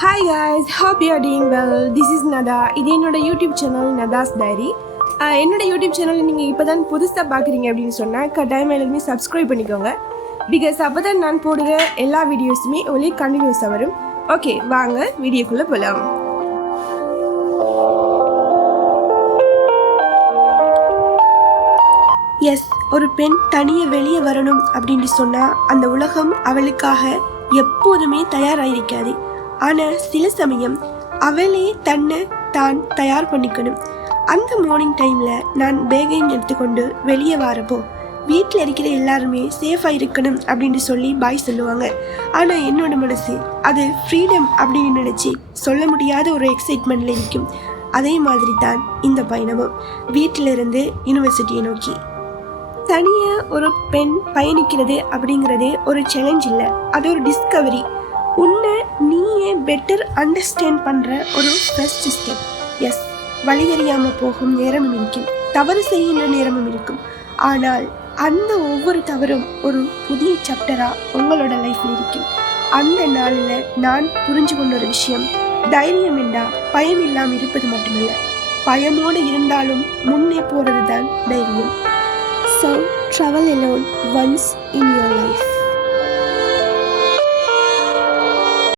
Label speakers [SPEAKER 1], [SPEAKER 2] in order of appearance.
[SPEAKER 1] Hi guys hope you are doing well. This Natha இது என்னோட YouTube channel Natha's diary என்னோட YouTube channel நீங்கள் இப்போ தான் புதுசாக பார்க்குறீங்க அப்படின்னு சொன்னால் கட்டாயம் எல்லாருமே சப்ஸ்கிரைப் பண்ணிக்கோங்க. பிகாஸ் அப்போ தான் நான் போடுற எல்லா வீடியோஸுமே ஒரே கண்டினியூஸாக வரும். ஓகே வாங்க வீடியோக்குள்ளே போகலாம் எஸ் ஒரு பெண் தனியே வெளியே வரணும் அப்படின்னு சொன்னால் அந்த உலகம் அவளுக்காக எப்போதுமே தயாராக இருக்காது ஆனால் சில சமயம் அவளே தன்னை தான் தயார் பண்ணிக்கணும். அந்த மார்னிங் டைமில் நான் பேகையும் எடுத்துக்கொண்டு வெளியே வரப்போ வீட்டில் இருக்கிற எல்லாருமே சேஃபாக இருக்கணும் அப்படின்னு சொல்லி பாய் சொல்லுவாங்க. ஆனால் என்னோட மனசு அது ஃப்ரீடம் அப்படின்னு நினச்சி சொல்ல முடியாத ஒரு எக்ஸைட்மெண்ட்டில் இருக்கும். அதே மாதிரி தான் இந்த பயணமும். வீட்டிலிருந்து யூனிவர்சிட்டியை நோக்கி. தனியாக ஒரு பெண் பயணிக்கிறது அப்படிங்கிறது ஒரு சேலஞ்ச் இல்லை. அது ஒரு டிஸ்கவரி பெட்டர் அண்டர்ஸ்டாண்ட் பண்ணுற ஒரு ஃபர்ஸ்ட் ஸ்டெப் எஸ் வழி போகும் நேரமும் இருக்கும். தவறு செய்கின்ற நேரமும் இருக்கும். ஆனால் அந்த ஒவ்வொரு தவறும் ஒரு புதிய சாப்டராக உங்களோட லைஃப்பில் இருக்கும். அந்த நாளில் நான் புரிஞ்சு கொண்ட ஒரு விஷயம் தைரியம் என்றா பயம் இல்லாமல் இருப்பது மட்டுமல்ல. பயமோடு இருந்தாலும் முன்னே போகிறது தான் தைரியம். So travel alone once in your life